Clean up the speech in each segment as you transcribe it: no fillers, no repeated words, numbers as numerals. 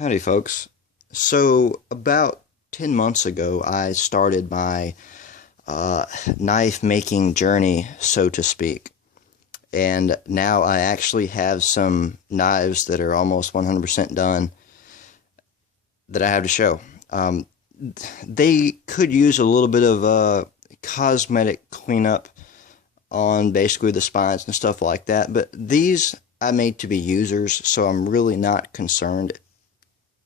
Howdy, folks. So, about 10 months ago, I started my knife making journey, so to speak. And now I actually have some knives that are almost 100% done that I have to show. They could use a little bit of cosmetic cleanup on basically the spines and stuff like that, but these I made to be users, so I'm really not concerned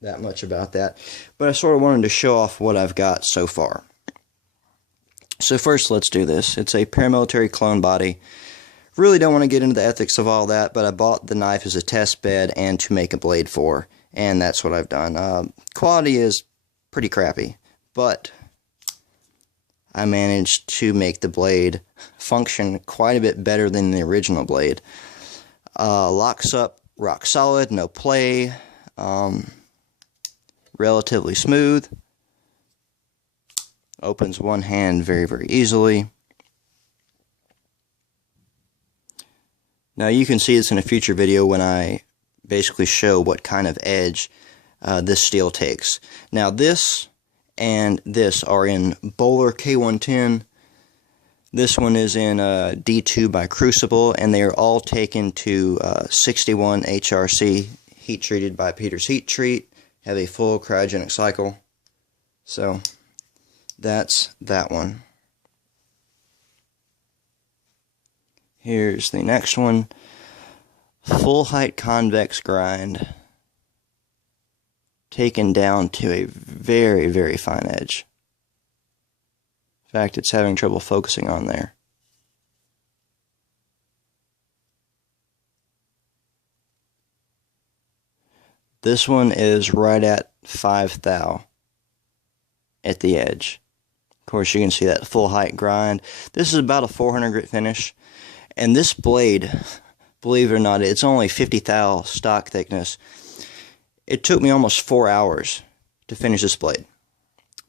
that much about that. But I sort of wanted to show off what I've got so far. So first, let's do this. It's a paramilitary clone body. Really don't want to get into the ethics of all that, but I bought the knife as a test bed and to make a blade for, and that's what I've done. Quality is pretty crappy, but I managed to make the blade function quite a bit better than the original blade. Locks up rock solid, no play, relatively smooth, opens one hand very, very easily. Now you can see this in a future video when I basically show what kind of edge this steel takes. Now this and this are in Bowler K110. This one is in D2 by Crucible, and they are all taken to 61 HRC, heat treated by Peter's Heat Treat, have a full cryogenic cycle. So that's that one. Here's the next one. Full height convex grind, taken down to a very, very fine edge. In fact, it's having trouble focusing on there. This one is right at 5 thou at the edge. Of course, you can see that full height grind. This is about a 400 grit finish. And this blade, believe it or not, it's only 50 thou stock thickness. It took me almost 4 hours to finish this blade.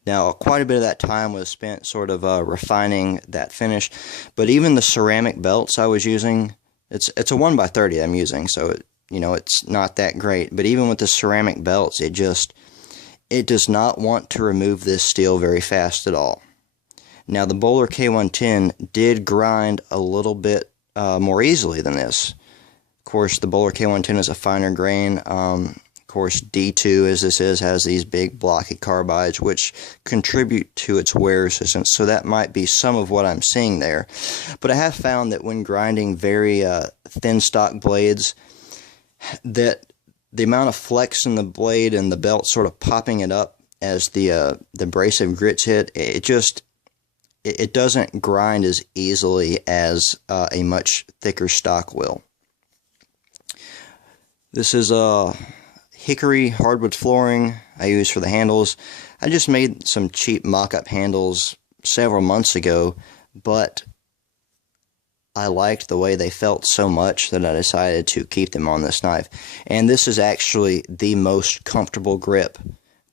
Now, quite a bit of that time was spent sort of refining that finish. But even the ceramic belts I was using, it's a 1x30 I'm using, so it's not that great. But even with the ceramic belts, it does not want to remove this steel very fast at all. Now, the Bowler K110 did grind a little bit more easily than this. Of course, the Bowler K110 is a finer grain. Of course, D2, as this is, has these big blocky carbides, which contribute to its wear resistance, so that might be some of what I'm seeing there. But I have found that when grinding very thin stock blades, that the amount of flex in the blade and the belt sort of popping it up as the abrasive grits hit, it doesn't grind as easily as a much thicker stock will. This is hickory hardwood flooring I use for the handles. I just made some cheap mock-up handles several months ago, but I liked the way they felt so much that I decided to keep them on this knife. And this is actually the most comfortable grip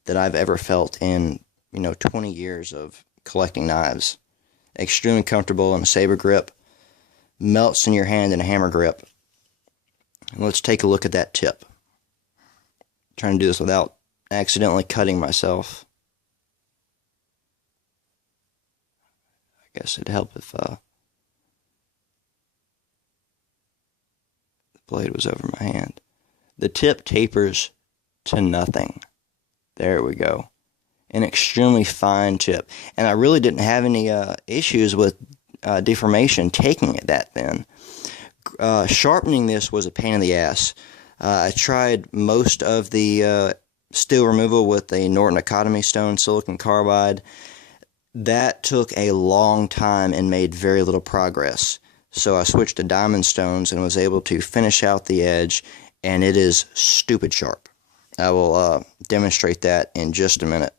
that I've ever felt in 20 years of collecting knives. Extremely comfortable in a saber grip, melts in your hand in a hammer grip. And let's take a look at that tip. I'm trying to do this without accidentally cutting myself. I guess it'd help if the blade was over my hand. The tip tapers to nothing. There we go. An extremely fine tip, and I really didn't have any issues with deformation taking it that thin. Sharpening this was a pain in the ass. I tried most of the steel removal with a Norton Academy stone silicon carbide. That took a long time and made very little progress. So I switched to diamond stones and was able to finish out the edge, and it is stupid sharp. I will demonstrate that in just a minute.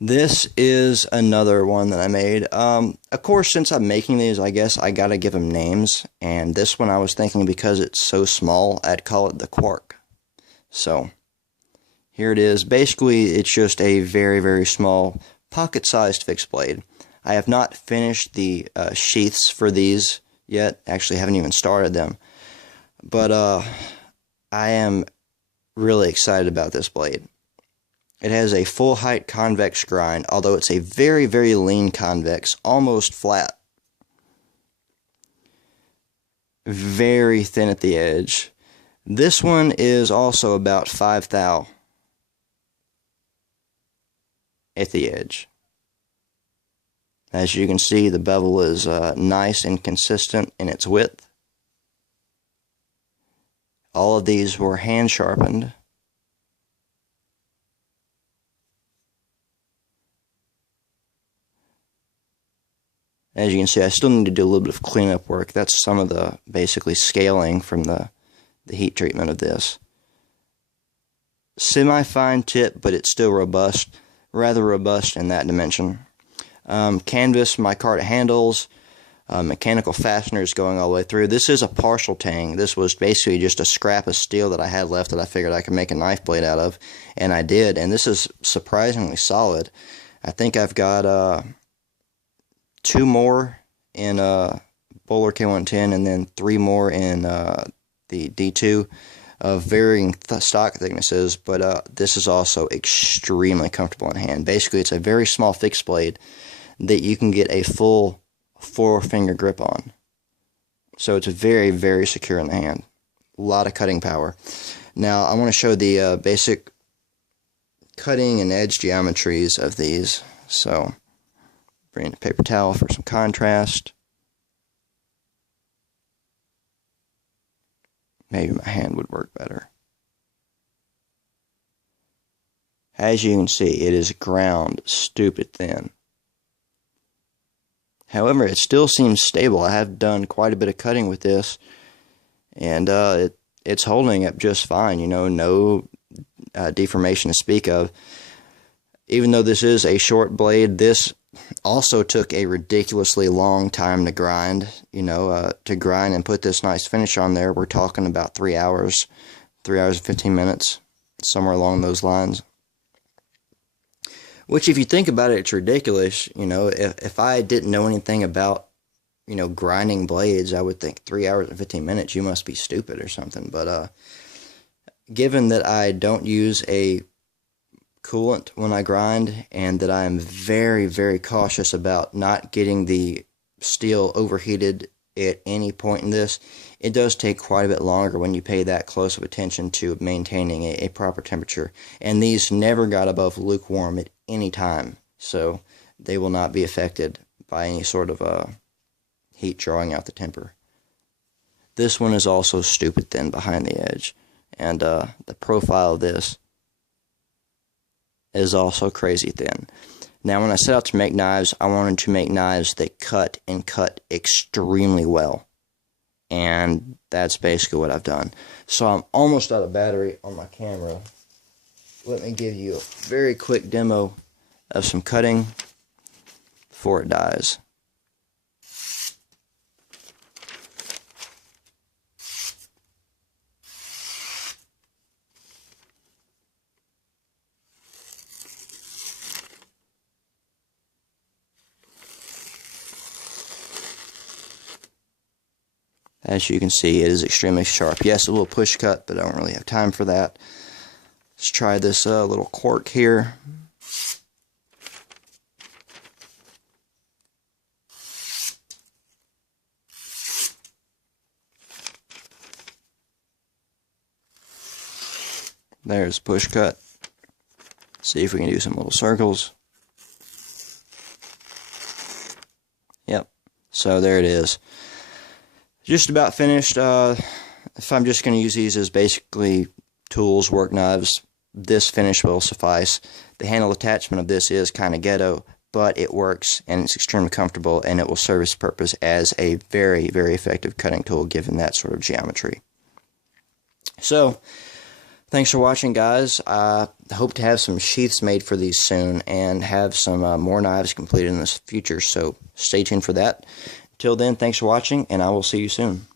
This is another one that I made. Of course, since I'm making these, I guess I gotta give them names. And this one I was thinking, because it's so small, I'd call it the Quark. So, here it is. Basically, it's just a very, very small, pocket-sized fixed blade. I have not finished the sheaths for these yet. Actually, haven't even started them. But I am really excited about this blade. It has a full height convex grind, although it's a very, very lean convex, almost flat. Very thin at the edge. This one is also about 5 thou at the edge. As you can see, the bevel is nice and consistent in its width. All of these were hand sharpened. As you can see, I still need to do a little bit of cleanup work. That's some of the basically scaling from the heat treatment of this. Semi-fine tip, but it's still robust. Rather robust in that dimension. Canvas, micarta handles, mechanical fasteners going all the way through. This is a partial tang. This was basically just a scrap of steel that I had left that I figured I could make a knife blade out of, and I did. And this is surprisingly solid. I think I've got 2 more in Bowler K110 and then 3 more in the D2 of varying stock thicknesses, but this is also extremely comfortable in hand. Basically, it's a very small fixed blade that you can get a full 4-finger grip on. So it's very, very secure in the hand. A lot of cutting power. Now, I want to show the basic cutting and edge geometries of these. So, bring in a paper towel for some contrast. Maybe my hand would work better. As you can see, it is ground stupid thin. However, it still seems stable. I have done quite a bit of cutting with this, and it's holding up just fine. You know, no deformation to speak of. Even though this is a short blade, this also took a ridiculously long time to grind. You know, to grind and put this nice finish on there, we're talking about 3 hours, 3 hours and 15 minutes, somewhere along those lines. Which, if you think about it, it's ridiculous. You know, if I didn't know anything about, you know, grinding blades, I would think 3 hours and 15 minutes, you must be stupid or something. But given that I don't use a coolant when I grind, and that I am very, very cautious about not getting the steel overheated at any point in this, it does take quite a bit longer when you pay that close of attention to maintaining a proper temperature. And these never got above lukewarm at any time, so they will not be affected by any sort of heat drawing out the temper. This one is also stupid thin behind the edge, and the profile of this is also crazy thin. Now, when I set out to make knives, I wanted to make knives that cut and cut extremely well. And that's basically what I've done. So I'm almost out of battery on my camera. Let me give you a very quick demo of some cutting before it dies. As you can see, it is extremely sharp. Yes, a little push cut, but I don't really have time for that. Let's try this little cork here. There's push cut. See if we can do some little circles. Yep. So there it is. Just about finished. If I'm just going to use these as basically tools, work knives, this finish will suffice. The handle attachment of this is kind of ghetto, but it works and it's extremely comfortable, and it will serve its purpose as a very, very effective cutting tool given that sort of geometry. So, thanks for watching, guys. I hope to have some sheaths made for these soon and have some more knives completed in the future, so stay tuned for that. Till then, thanks for watching, and I will see you soon.